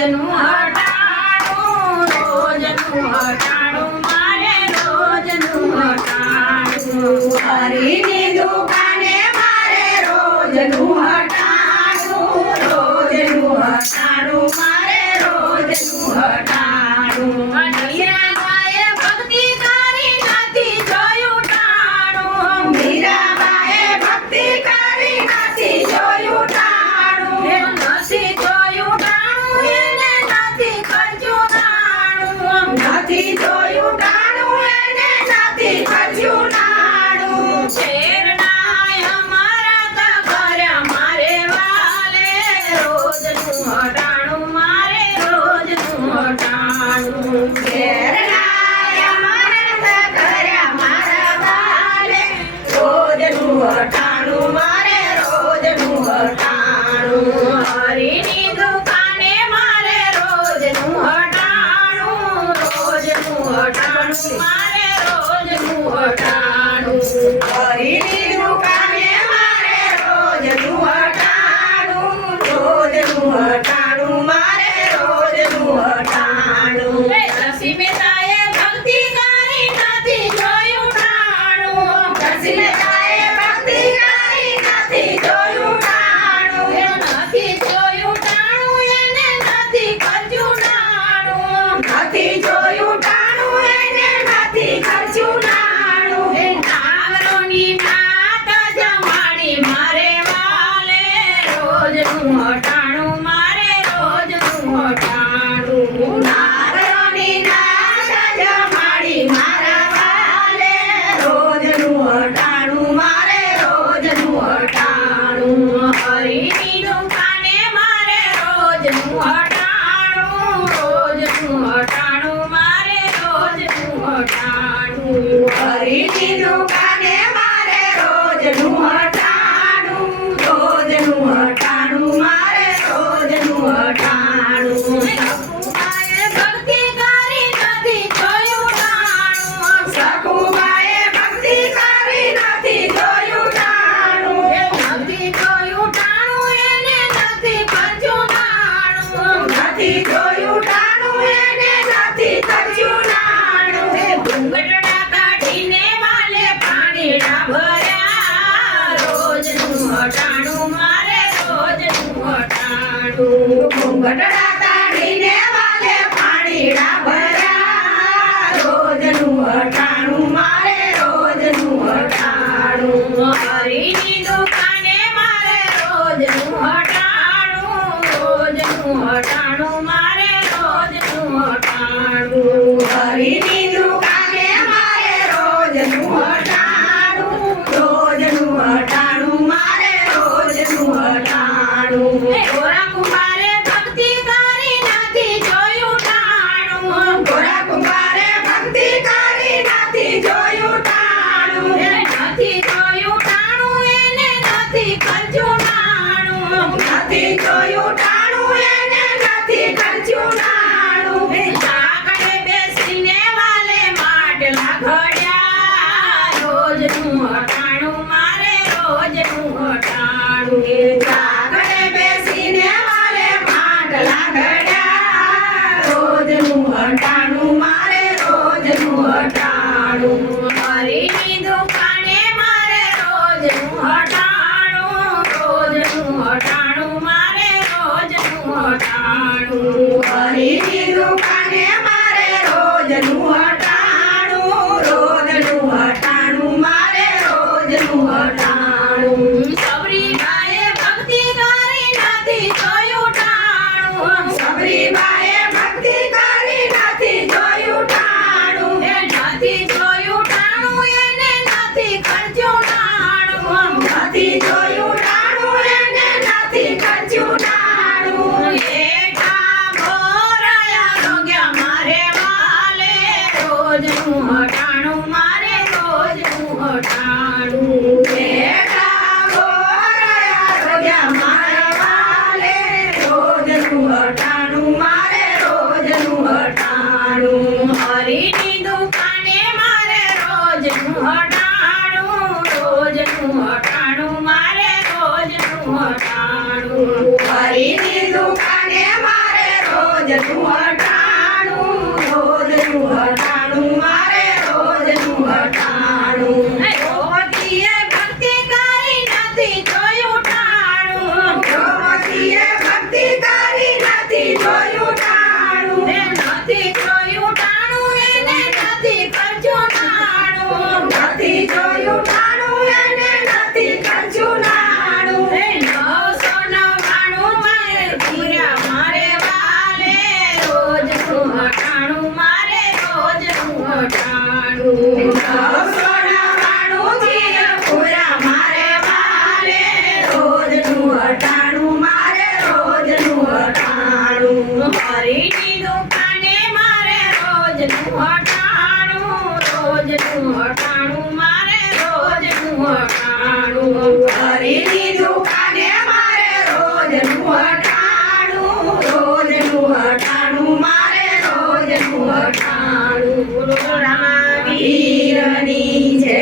રોજનું હટાણું, રોજનું હટાણું મારે રોજનું હટાણું. હરીની દુકાને મારે રોજનું હટાણું, રોજનું હટાણું મારે રોજનું હટાણું. મીરાબાઈએ ભક્તિ કરી નથી જોયું ટાણું, મીરાબાઈએ ભક્તિ કરી નથી જોયું ટાણું, નથી જોયું ટાણું એને નથી ખર્ચ્યું નાણું, નથી જોયું ટાણું એને નથી ખર્ચ્યું નાણું. શેરણાય અમારા તા કર્યા મારે વાલે, રોજનું હટાણું મારે રોજનું હટાણું. શેરણાય અમારા તા કર્યા મારા વાલે, રોજનું હટાણું મારે રોજનું હટાણું. હરીની દુકાને મારે રોજનું હટાણું, રોજનું હટાણું મારે રોજનું હટાણું. હરીની દુકાને મારે રોજનું હટાણું, રોજનું હટાણું મારે રોજનું હટાણું. નરસિંહ મહેતાએ ભક્તિ કરી નથી જોયું ટાણું, નરસિંહ મહેતાએ ભક્તિ કરી નથી જોયું ટાણું, નથી જોયું ટાણું એને નથી ખર્ચ્યું નાણું, નથી જોયું ટાણું એને નથી ખર્ચ્યું નાણું. નાગરોની નાત જમાડી મારે વાલે, રોજનું હટાણું મારે રોજનું હટાણું. નાગરોની નાત જમાડી મારા વાલે, રોજનું હટાણું મારે રોજનું હટાણું. હરીની દુકાને મારે રોજનું હટાણું, રોજનું હટાણું મારે રોજનું હટાણું. હરીની દુકાને મારે રોજનું હટાણું, રોજનું હટાણું મારે રોજનું હટાણું. સખુબાએ ભક્તિ કરી નથી જોયું ટાણું, સખુબાએ ભક્તિ કરી નથી જોયું ટાણું, નથી જોયું ટાણું એને નથી ખર્ચ્યું નાણું, નથી જોયું ટાણું એને નથી ખર્ચ્યું નાણું. ઘૂંઘટડા કાઢીને વાલે પાણીડા ભર્યા, રોજનું હટાણું મારે રોજનું હટાણું. ઘૂંઘટડા કાઢીને વાલે પાણીડા ભર્યા, રોજનું હટાણું મારે રોજનું હટાણું. હરીની દુકાને મારે રોજનું હટાણું, રોજનું હટાણું મારે રોજનું હટાણું. હરીની દુકાને મારે રોજનું હટાણું, રોજનું હટાણું મારે રોજનું હટાણું. ગોરા કુંભારે ભક્તિ કરી નથી જોયું ટાણું, ગોરા કુંભારે ભક્તિ કરી નથી જોયું ટાણું, નથી જોયું ટાણું એને નથી ખર્ચ્યું નાણું, નથી જોયું ટાણું એને નથી ખર્ચ્યું નાણું. ઝાકળે બેસીને વાલે માટલા ઘડ્યા, રોજનું હટાણું મારે રોજનું હટાણું. ઝાકળે બેસીને વાલે માટલા ઘડ્યા, રોજનું હટાણું મારે રોજનું હટાણું. હરીની દુકાને મારે રોજનું હટાણું, રોજનું હટાણું મારે રોજનું હટાણું. હરીની દુકાને મારે રોજનું હટાણું, રોજનું હટાણું મારે રોજનું હટાણું. સબરીબાઈએ ભક્તિ કરી નથી જોયું ટાણું, સબરીબાઈએ ભક્તિ કરી નથી જોયું ટાણું, નથી જોયું ટાણું એને નથી ખર્ચ્યું નાણું, નથી જોયું ટાણું એને નથી ખર્ચ્યું નાણું. હેઠા મોરાયા રોગ્યા મારે વાલે, રોજનું હટાણું મારે રોજનું હટાણું. હેઠા મોરાયા રોગ્યા મારા વાલે, રોજનું હટાણું મારે રોજનું હટાણું. હરીની દુકાને મારે રોજનું હટાણું, રોજનું હટાણું મારે રોજનું હટાણું. હરીની દુકાને મારે રોજ હટાણું રોજનું હટાણું મારે રોજનું હટાણું દ્રૌપદીએ ભક્તિ કરી નથી જોયું ટાણું દ્રૌપદીએ ભક્તિ કરી નથી જોયું ટાણું નથી જોયું ટાણું એને નથી કરજો નાણું નથી જોયું ટાણું એને નથી કરજો નાણું 999 મારે પૂર્યા મારે વાલે રોજનું હટાણું મારે રોજનું હટાણું 999 જીય પૂર્યા મારે વાલે રોજનું હટાણું મારે રોજનું હટાણું હરીની દુકાને મારે રોજનું હટાણું રોજનું હટાણું મારે રોજનું હટાણું હરીની દુકાને મારે રોજનું હટાણું રોજનું હટાણું મારે રોજનું હટાણું બોલો રામા વીરની જય